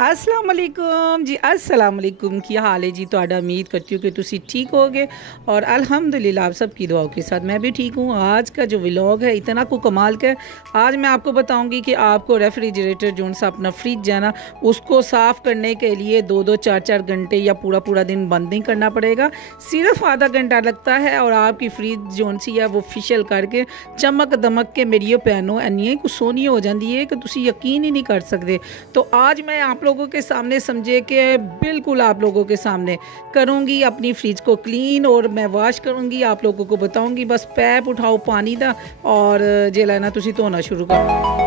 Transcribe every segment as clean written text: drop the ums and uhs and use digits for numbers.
अस्सलाम वालेकुम जी, अस्सलाम वालेकुम। क्या हाल है जी ਤੁਹਾਡਾ? उम्मीद करती हूँ कि तुसी ठीक होगे और अल्हम्दुलिल्लाह आप सबकी दुआओं के साथ मैं भी ठीक हूँ। आज का जो व्लॉग है इतना को कमाल का है। आज मैं आपको बताऊंगी कि आपको रेफ्रिजरेटर जो सा अपना फ्रिज है ना, उसको साफ़ करने के लिए 2-2 4-4 घंटे या पूरा पूरा दिन बंद नहीं करना पड़ेगा। सिर्फ आधा घंटा लगता है और आपकी फ्रिज जो सी है वो फिशल करके चमक दमक के मेरी पैनो इन्नी कुछ सोहनी हो जाती है कि तुसी यकीन ही नहीं कर सकते। तो आज मैं आप लोगों के सामने समझे कि बिल्कुल आप लोगों के सामने करूंगी अपनी फ्रिज को क्लीन और मैं वॉश करूंगी, आप लोगों को बताऊंगी। बस पैप उठाओ पानी दा और जेला ना तुसी धोना शुरू करो।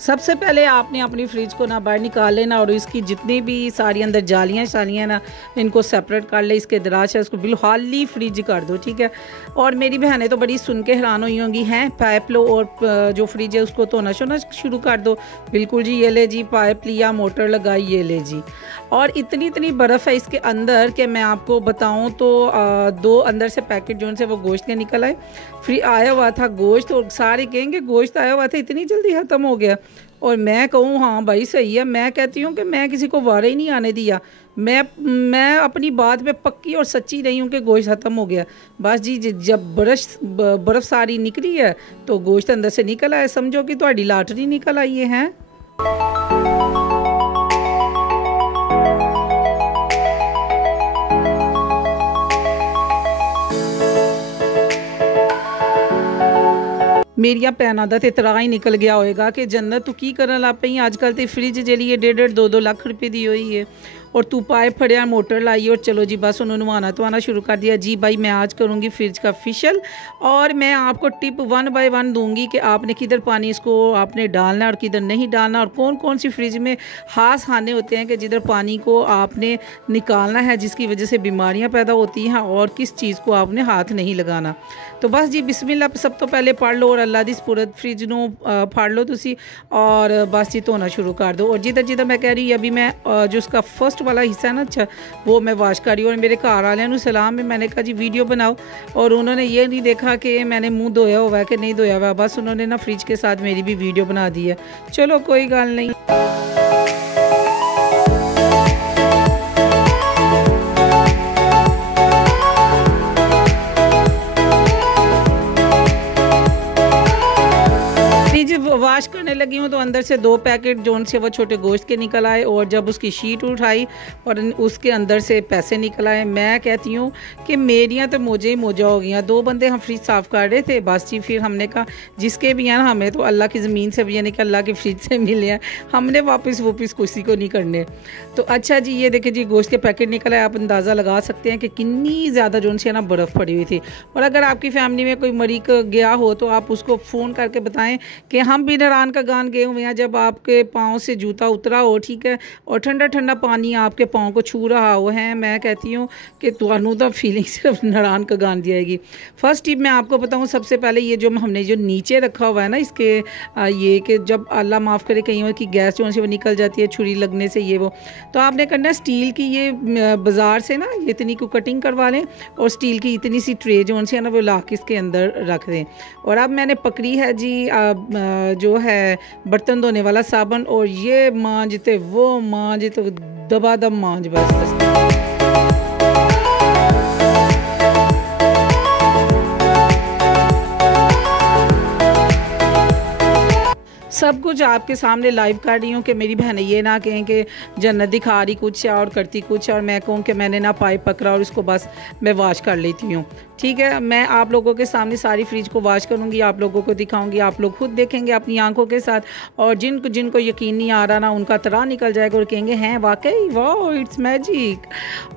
सबसे पहले आपने अपनी फ्रिज को ना बाहर निकाल लेना और इसकी जितनी भी सारी अंदर जालियाँ शालियाँ ना इनको सेपरेट कर ले। इसके दराज है उसको बिल्कुल खाली फ्रिज कर दो, ठीक है। और मेरी बहनें तो बड़ी सुन के हैरान हुई होंगी, हैं पाइप लो और जो फ्रिज है उसको धोना शोना शुरू कर दो। बिल्कुल जी, ये ले जी पाइप लिया, मोटर लगाई, ये ले जी। और इतनी इतनी बर्फ़ है इसके अंदर कि मैं आपको बताऊँ तो 2 अंदर से पैकेट जो से वो गोश्त के निकल आए। फिर आया हुआ था गोश्त और सारे कहेंगे गोश्त आया हुआ था इतनी जल्दी ख़त्म हो गया। और मैं कहूँ हाँ भाई सही है। मैं कहती हूँ कि मैं किसी को वारे ही नहीं आने दिया। मैं अपनी बात पे पक्की और सच्ची रही हूँ कि गोश्त ख़त्म हो गया। बस जी जब बर्फ़ सारी निकली है तो गोश्त अंदर से निकल आया। समझो कि तुम्हारी लाटरी निकल आई है। मेरिया भैनों का तो इतरा ही निकल गया होएगा कि जन्नत तू की करन लग पई। अजकल तो फ्रिज जी 1.5-2 लाख रुपए की हुई है और तू पाइप फड़िया, मोटर लाई और चलो जी बस उन्होंने नहाना धोना शुरू कर दिया। जी भाई मैं आज करूँगी फ्रिज का फिशल और मैं आपको टिप 1 बाय 1 दूंगी कि आपने किधर पानी इसको आपने डालना और किधर नहीं डालना, और कौन कौन सी फ्रिज में खास खाने होते हैं कि जिधर पानी को आपने निकालना है जिसकी वजह से बीमारियाँ पैदा होती हैं, और किस चीज़ को आपने हाथ नहीं लगाना। तो बस जी बिस्मिल्लाह सब तो पहले पढ़ लो और अल्लाह दी सपुरद फ्रिज नू फाड़ लो तुसी और बस जी धोना शुरू कर दो। और जिधर जिधर मैं कह रही अभी मैं जो उसका फर्स्ट वाला हिस्सा है ना, अच्छा वो मैं वॉश कर रही हूँ। और मेरे घर वाले सलाम है, मैंने कहा जी वीडियो बनाओ और उन्होंने ये नहीं देखा कि मैंने मुंह धोया हुआ है कि नहीं धोया हुआ, बस उन्होंने ना फ्रिज के साथ मेरी भी वीडियो बना दी है। चलो कोई गल नहीं। वॉश करने लगी हूँ तो अंदर से 2 पैकेट जोन से वो छोटे गोश्त के निकल आए और जब उसकी शीट उठाई और उसके अंदर से पैसे निकल आए। मैं कहती हूँ कि मेरियाँ तो मुझे ही मोजा हो गई। 2 बंदे हम फ्रिज साफ़ कर रहे थे, बस जी फिर हमने कहा जिसके भी हैं ना, हमें तो अल्लाह की ज़मीन से भी यानी कि अल्लाह की फ्रिज से मिले हैं, हमने वापस किसी को नहीं करने। तो अच्छा जी ये देखिए जी गोश्त के पैकेट निकल आए। आप अंदाज़ा लगा सकते हैं कि कितनी ज़्यादा जो सी ना बर्फ़ पड़ी हुई थी। और अगर आपकी फैमिली में कोई मरीज़ गया हो तो आप उसको फ़ोन करके बताएँ कि हम भी नारायण का गान गए हुए हैं, जब आपके पाँव से जूता उतरा हो, ठीक है, और ठंडा ठंडा पानी आपके पाँव को छू रहा हो है, मैं कहती हूँ कि तुहानू तो फीलिंग सिर्फ नारायण का गान दियाएगी। फर्स्ट टिप मैं आपको बताऊँ, सबसे पहले ये जो हमने जो नीचे रखा हुआ है ना इसके ये कि जब अल्लाह माफ़ करे कहीं हो कि गैस जो से वो निकल जाती है छुरी लगने से ये वो, तो आपने करना स्टील की ये बाज़ार से ना ये इतनी को कटिंग करवा लें और स्टील की इतनी सी ट्रे जो से ना वो ला के इसके अंदर रख दें। और अब मैंने पकड़ी है जी जो है बर्तन धोने वाला साबुन और ये मांजते वो मांज तो दबादब मांज बस। सब कुछ आपके सामने लाइव कर रही हूँ कि मेरी बहनें ये ना कहें कि जन्नत दिखा रही कुछ है और करती कुछ है, और मैं कहूँ कि मैंने ना पाइप पकड़ा और इसको बस मैं वॉश कर लेती हूँ। ठीक है, मैं आप लोगों के सामने सारी फ्रिज को वॉश करूँगी, आप लोगों को दिखाऊंगी, आप लोग खुद देखेंगे अपनी आंखों के साथ। और जिनको यकीन नहीं आ रहा ना, उनका तरह निकल जाएगा और कहेंगे हैं वाकई वाह इट्स मैजिक।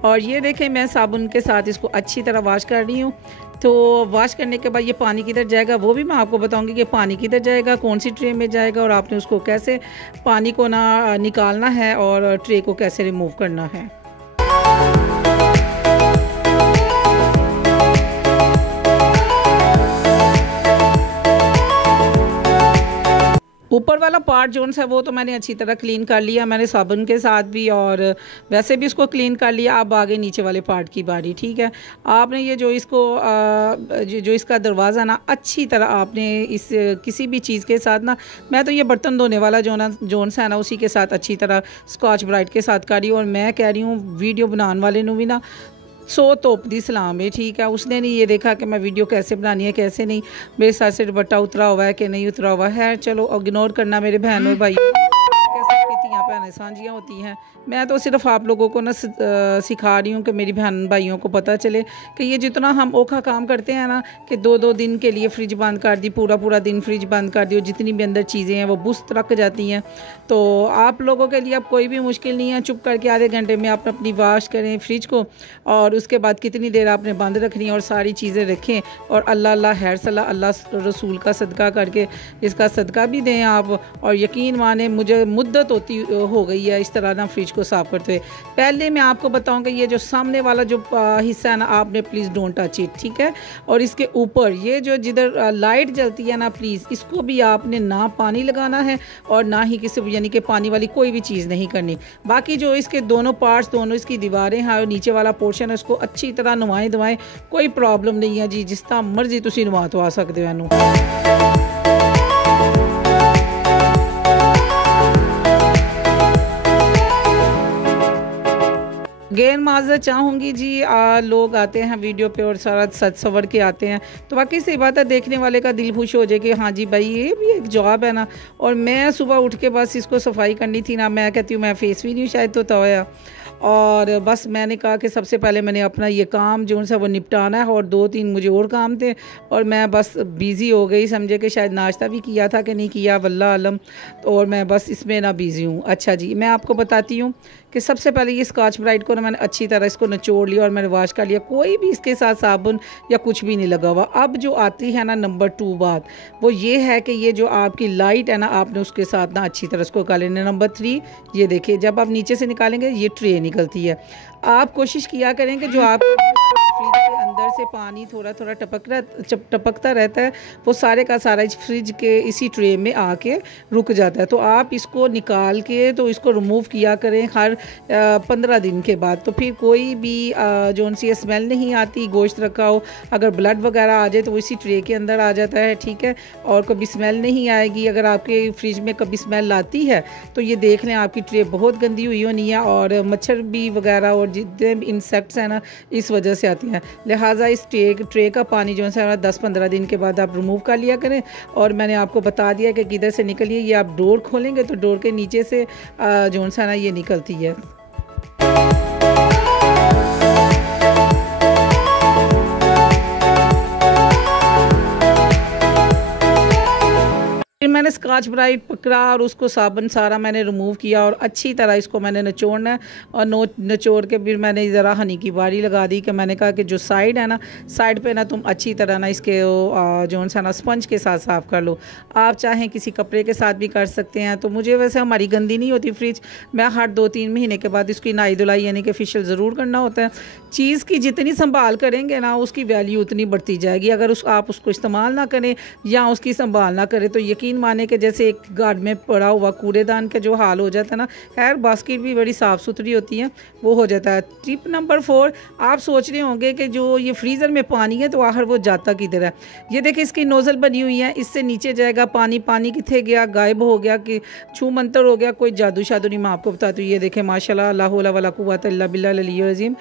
और ये देखें मैं साबुन के साथ इसको अच्छी तरह वॉश कर रही हूँ। तो वॉश करने के बाद ये पानी किधर जाएगा वो भी मैं आपको बताऊंगी कि पानी किधर जाएगा, कौन सी ट्रे में जाएगा और आपने उसको कैसे पानी को ना निकालना है और ट्रे को कैसे रिमूव करना है। ऊपर वाला पार्ट जो है वो तो मैंने अच्छी तरह क्लीन कर लिया, मैंने साबुन के साथ भी और वैसे भी इसको क्लीन कर लिया। अब आगे नीचे वाले पार्ट की बारी, ठीक है। आपने ये जो इसको जो इसका दरवाज़ा ना अच्छी तरह आपने इस किसी भी चीज़ के साथ ना, मैं तो ये बर्तन धोने वाला जोन्स है ना उसी के साथ अच्छी तरह स्कॉच ब्राइट के साथ कर रही हूँ। और मैं कह रही हूँ वीडियो बनाने वाले ने भी ना 100 तोप दी सलाम है, ठीक है। उसने नहीं ये देखा कि मैं वीडियो कैसे बनानी है कैसे नहीं, मेरे साथ से दुपट्टा उतरा हुआ है कि नहीं उतरा हुआ है। चलो इग्नोर करना मेरे बहन और भाई, बहनें सांझियाँ होती हैं। मैं तो सिर्फ आप लोगों को ना सिखा रही हूँ कि मेरी बहन भाइयों को पता चले कि ये जितना हम औखा काम करते हैं ना कि 2-2 दिन के लिए फ्रिज बंद कर दी, पूरा दिन फ्रिज बंद कर दी और जितनी भी अंदर चीज़ें हैं वो बुस्त रख जाती हैं। तो आप लोगों के लिए अब कोई भी मुश्किल नहीं है, चुप करके आधे घंटे में आप अपनी वाश करें फ्रिज को और उसके बाद कितनी देर आपने बंद रखनी है और सारी चीज़ें रखें और अल्लाह खैर सलाह अल्लाह रसूल का सदका करके इसका सदका भी दें आप। और यकीन माने मुझे मुद्दत होती हो गई है इस तरह ना फ्रिज को साफ़ करते हुए। पहले मैं आपको बताऊंगा ये जो सामने वाला जो हिस्सा है ना आपने प्लीज़ डोंट टच इट, ठीक है। और इसके ऊपर ये जो जिधर लाइट जलती है ना प्लीज़ इसको भी आपने ना पानी लगाना है और ना ही किसी यानी कि पानी वाली कोई भी चीज़ नहीं करनी। बाकी जो इसके दोनों पार्ट्स दोनों इसकी दीवारें हैं और नीचे वाला पोर्शन है उसको अच्छी तरह नुमाएं दवाएं, कोई प्रॉब्लम नहीं है जी, जिस तरह मर्जी तुसी नुमा तो आ सकते हो। गैर माजर चाहूँगी जी, लोग आते हैं वीडियो पे और सारा सज सवर के आते हैं तो वाकई से बात है देखने वाले का दिल खुश हो जाए कि हाँ जी भाई ये भी एक जॉब है ना। और मैं सुबह उठ के बस इसको सफाई करनी थी ना, मैं कहती हूँ मैं फेस भी नहीं शायद तो तोया और बस मैंने कहा कि सबसे पहले मैंने अपना ये काम जो है वो निपटाना है और 2-3 मुझे और काम थे और मैं बस बिज़ी हो गई, समझे कि शायद नाश्ता भी किया था कि नहीं किया वल्लाह आलम। तो और मैं बस इसमें ना बिज़ी हूँ। अच्छा जी, मैं आपको बताती हूँ कि सबसे पहले ये स्कॉच ब्राइट को ना मैंने अच्छी तरह इसको निचोड़ लिया और मैंने वॉश कर लिया, कोई भी इसके साथ साबुन या कुछ भी नहीं लगा हुआ। अब जो आती है ना नंबर 2 बात वो ये है कि ये जो आपकी लाइट है ना आपने उसके साथ ना अच्छी तरह उसको कर लेना। नंबर 3 ये देखिए जब आप नीचे से निकालेंगे ये ट्रे निकलती है। आप कोशिश किया करें कि जो आप फ्रिज के अंदर से पानी थोड़ा थोड़ा टपकता रहता है वो सारे का सारा इस फ्रिज के इसी ट्रे में आके रुक जाता है। तो आप इसको निकाल के तो इसको रिमूव किया करें हर 15 दिन के बाद, तो फिर कोई भी जो सी स्मेल नहीं आती। गोश्त रखा हो अगर ब्लड वगैरह आ जाए तो वो इसी ट्रे के अंदर आ जाता है, ठीक है। और कभी स्मेल नहीं आएगी। अगर आपके फ्रिज में कभी स्मेल आती है तो ये देख लें आपकी ट्रे बहुत गंदी हुई होनी है और मच्छर भी वगैरह और जितने भी इंसेक्ट्स हैं ना इस वजह से आती हैं। लिहाजा इस ट्रे का पानी जो है 10-15 दिन के बाद आप रिमूव कर लिया करें। और मैंने आपको बता दिया कि किधर से निकलिए, ये आप डोर खोलेंगे तो डोर के नीचे से जो है ना ये निकलती है। फिर मैंने स्कॉच ब्राइट पकड़ा और उसको साबुन सारा मैंने रिमूव किया और अच्छी तरह इसको मैंने निचोड़ना है और निचोड़ के फिर मैंने ज़रा हनी की बारी लगा दी कि मैंने कहा कि जो साइड है ना साइड पे ना तुम अच्छी तरह ना इसके जो है ना स्पंज के साथ साफ़ कर लो। आप चाहें किसी कपड़े के साथ भी कर सकते हैं। तो मुझे वैसे हमारी गंदी नहीं होती फ्रिज, मैं हर 2-3 महीने के बाद इसकी नहाई धुलाई यानी कि फेशियल ज़रूर करना होता है। चीज़ की जितनी संभाल करेंगे ना उसकी वैल्यू उतनी बढ़ती जाएगी। अगर आप उसको इस्तेमाल ना करें या उसकी संभाल ना करें तो यकीन माने के जैसे एक गार्ड में पड़ा हुआ कूड़ेदान का जो हाल हो जाता है ना। खैर बास्केट भी बड़ी साफ़ सुथरी होती है वो हो जाता है। टिप नंबर 4, आप सोच रहे होंगे कि जो ये फ्रीज़र में पानी है तो आखिर वो जाता किधर है। ये देखिए इसकी नोज़ल बनी हुई है, इससे नीचे जाएगा पानी। पानी किथे गया, गायब हो गया कि छू मंतर हो गया, कोई जादू शादू नहीं। मैं आपको बताती हूँ, ये देखें माशाल्लाह ला हौला वला कुव्वता इल्ला बिल्लाह अल-अलियुल अज़ीम।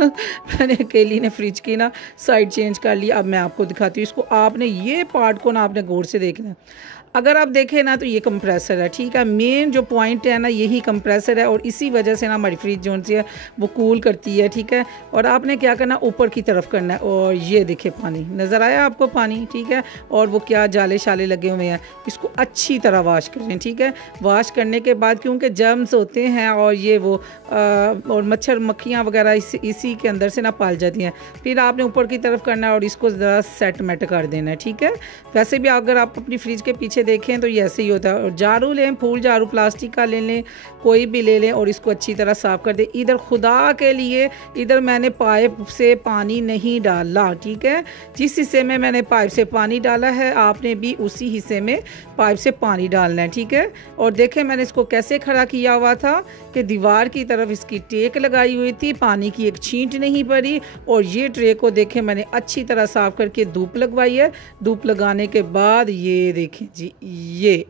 मैंने अकेली ने फ्रिज की ना साइड चेंज कर लिया। अब मैं आपको दिखाती हूँ इसको। आपने ये पार्ट को ना आपने गौर से देखना है। अगर आप देखें ना तो ये कंप्रेसर है, ठीक है। मेन जो पॉइंट है ना यही कंप्रेसर है और इसी वजह से ना हमारी फ्रिज जो सी है वो कूल करती है, ठीक है। और आपने क्या करना ऊपर की तरफ करना है और ये देखे पानी नज़र आया आपको पानी, ठीक है। और वो क्या जाले शाले लगे हुए हैं, इसको अच्छी तरह वाश करें, ठीक है। वाश करने के बाद क्योंकि जर्म्स होते हैं और ये वो और मच्छर मक्खियाँ वगैरह इसी के अंदर से ना पाल जाती हैं। फिर आपने ऊपर की तरफ करना है और इसको ज़रा सेट मेट कर देना है, ठीक है। वैसे भी अगर आप अपनी फ्रिज के पीछे देखें तो ये ऐसे ही होता है। और झाड़ू लें, फूल झाड़ू प्लास्टिक का ले लें, कोई भी ले लें और इसको अच्छी तरह साफ़ कर दें। इधर खुदा के लिए इधर मैंने पाइप से पानी नहीं डाला, ठीक है। जिस हिस्से में मैंने पाइप से पानी डाला है आपने भी उसी हिस्से में पाइप से पानी डालना है, ठीक है। और देखें मैंने इसको कैसे खड़ा किया हुआ था कि दीवार की तरफ इसकी टेक लगाई हुई थी, पानी की एक छींट नहीं पड़ी। और ये ट्रे को देखें मैंने अच्छी तरह साफ़ करके धूप लगवाई है। धूप लगाने के बाद ये देखें जी, ये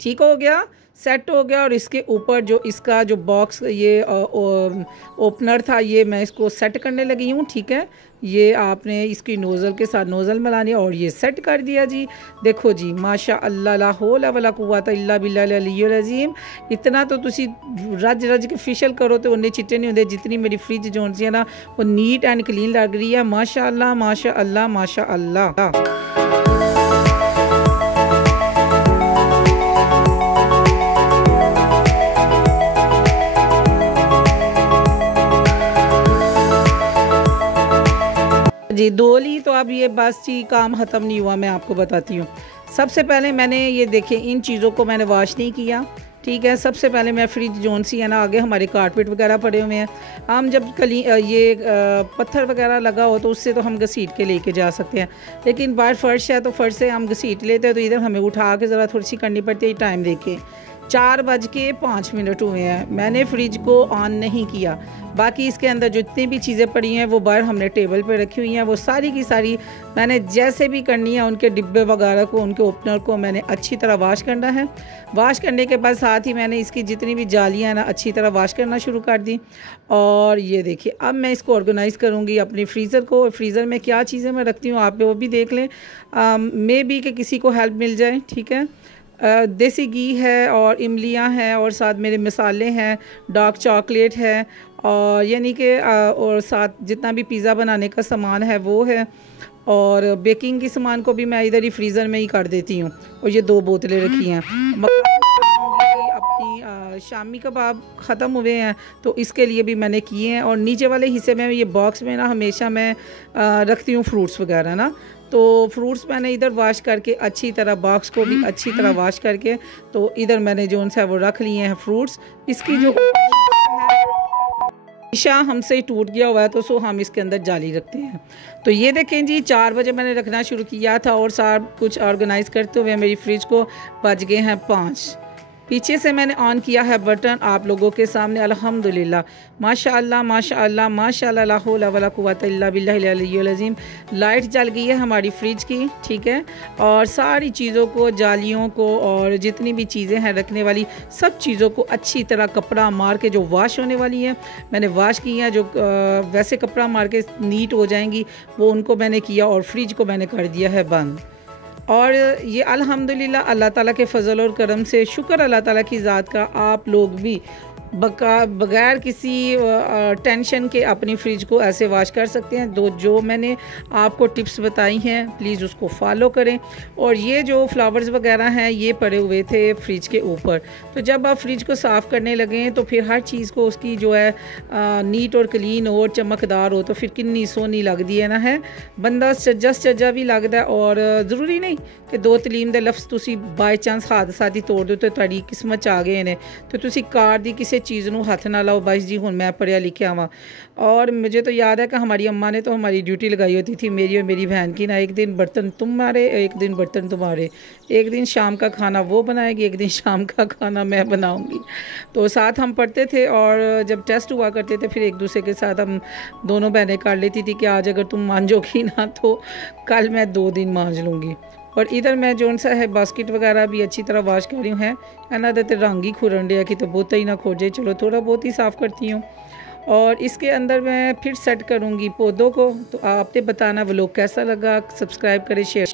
ठीक हो गया, सेट हो गया। और इसके ऊपर जो इसका जो बॉक्स ये ओपनर था ये मैं इसको सेट करने लगी हूँ, ठीक है। ये आपने इसकी नोज़ल के साथ नोज़ल मिलानी है और ये सेट कर दिया जी। देखो जी माशा अल्लाह, ला हौला वला कुव्वता इल्ला बिल्लाहिल अलिय्युल अज़ीम। इतना तो तुसी रज रज के फिशल करो तो उन्हें चिट्टे नहीं होंगे। जितनी मेरी फ्रिज जो है ना वो नीट एंड क्लीन लग रही है। माशा अल्लाह, माशा अल्लाह, माशा अल्लाह। जी डोली तो अब ये बस जी काम ख़त्म नहीं हुआ, मैं आपको बताती हूँ। सबसे पहले मैंने ये देखें इन चीज़ों को मैंने वॉश नहीं किया, ठीक है। सबसे पहले मैं फ्रिज जोन सी है ना, आगे हमारे कारपेट वगैरह पड़े हुए हैं। हम जब ये पत्थर वगैरह लगा हो तो उससे तो हम घसीट के लेके जा सकते हैं, लेकिन बाहर फ़र्श है तो फ़र्श से हम घसीट लेते हैं तो इधर हमें उठा के ज़रा थोड़ी सी करनी पड़ती है। टाइम देखें 4:05 हुए हैं, मैंने फ्रिज को ऑन नहीं किया। बाकी इसके अंदर जितनी भी चीज़ें पड़ी हैं वो बाहर हमने टेबल पे रखी हुई हैं, वो सारी की सारी मैंने जैसे भी करनी है उनके डिब्बे वगैरह को, उनके ओपनर को मैंने अच्छी तरह वाश करना है। वाश करने के बाद साथ ही मैंने इसकी जितनी भी जालियाँ ना अच्छी तरह वाश करना शुरू कर दी। और ये देखिए अब मैं इसको ऑर्गेनाइज़ करूँगी अपनी फ्रीज़र को। फ्रीज़र में क्या चीज़ें मैं रखती हूँ आप वो भी देख लें, मे बी कि किसी को हेल्प मिल जाए, ठीक है। देसी घी है और इमलियाँ हैं और साथ मेरे मसाले हैं, डार्क चॉकलेट है और यानी कि और साथ जितना भी पिज़्ज़ा बनाने का सामान है वो है। और बेकिंग की सामान को भी मैं इधर ही फ्रीज़र में ही कर देती हूँ। और ये 2 बोतलें रखी हैं। अपनी शामी कबाब ख़त्म हुए हैं तो इसके लिए भी मैंने किए हैं। और नीचे वाले हिस्से में ये बॉक्स में ना हमेशा मैं रखती हूँ फ्रूट्स वगैरह ना, तो फ्रूट्स मैंने इधर वॉश करके अच्छी तरह बॉक्स को भी अच्छी तरह वॉश करके तो इधर मैंने जो उनसे वो रख लिए हैं फ्रूट्स। इसकी जो शीशा हमसे टूट गया हुआ है तो सो हम इसके अंदर जाली रखते हैं। तो ये देखें जी 4 बजे मैंने रखना शुरू किया था और सब कुछ ऑर्गेनाइज़ करते हुए मेरी फ्रिज को बज गए हैं 5। पीछे से मैंने ऑन किया है बटन आप लोगों के सामने। अल्हम्दुलिल्लाह, माशाअल्लाह माशाअल्लाह माशाअल्लाह, ला हौला वला कुव्वता इल्ला बिल्लाहिल अलिय्युल अज़ीम। लाइट जल गई है हमारी फ्रिज की, ठीक है। और सारी चीज़ों को, जालियों को और जितनी भी चीज़ें हैं रखने वाली सब चीज़ों को अच्छी तरह कपड़ा मार के जो वॉश होने वाली हैं मैंने वॉश की हैं। जो वैसे कपड़ा मार के नीट हो जाएंगी वो उनको मैंने किया और फ्रिज को मैंने कर दिया है बंद। और ये अल्हम्दुलिल्लाह अल्लाह ताला के फ़ज़ल और करम से, शुक्र अल्लाह ताला की ज़ात का, आप लोग भी बगैर किसी टेंशन के अपनी फ्रिज को ऐसे वॉश कर सकते हैं। जो मैंने आपको टिप्स बताई हैं प्लीज़ उसको फॉलो करें। और ये जो फ्लावर्स वगैरह हैं ये पड़े हुए थे फ्रिज के ऊपर, तो जब आप फ्रिज को साफ़ करने लगें तो फिर हर चीज़ को उसकी जो है नीट और क्लीन और चमकदार हो तो फिर कितनी सोहनी लगती है ना, है बंदा सज्जा भी लगता है। और ज़रूरी नहीं कि 2 तलीम दे लफ्ज़ तुसी बाई चांस हादसा ही तोड़ दो तो तुहाडी किस्मत च आ गए ने तो तुसी कार दी किसी चीज़ नूं हथ ना लाओ बस जी हुण मैं पढ़िया लिखिया वा। और मुझे तो याद है कि हमारी अम्मा ने तो हमारी ड्यूटी लगाई होती थी मेरी और मेरी बहन की ना, एक दिन बर्तन तुम मारे, एक दिन बर्तन तुम्हारे, एक दिन शाम का खाना वो बनाएगी, एक दिन शाम का खाना मैं बनाऊंगी। तो साथ हम पढ़ते थे और जब टेस्ट हुआ करते थे फिर एक दूसरे के साथ हम दोनों बहनें कर लेती थी कि आज अगर तुम मांजोगी ना तो कल मैं 2 दिन मांज लूँगी। और इधर मैं जो सा है बास्केट वगैरह भी अच्छी तरह वॉश कर रही हूँ। है ना तो रंग ही खुरन दिया कि तो बहुत ही ना खोजे, चलो थोड़ा बहुत ही साफ़ करती हूँ। और इसके अंदर मैं फिर सेट करूँगी पौधों को। तो आपने बताना व्लॉग कैसा लगा, सब्सक्राइब करें, शेयर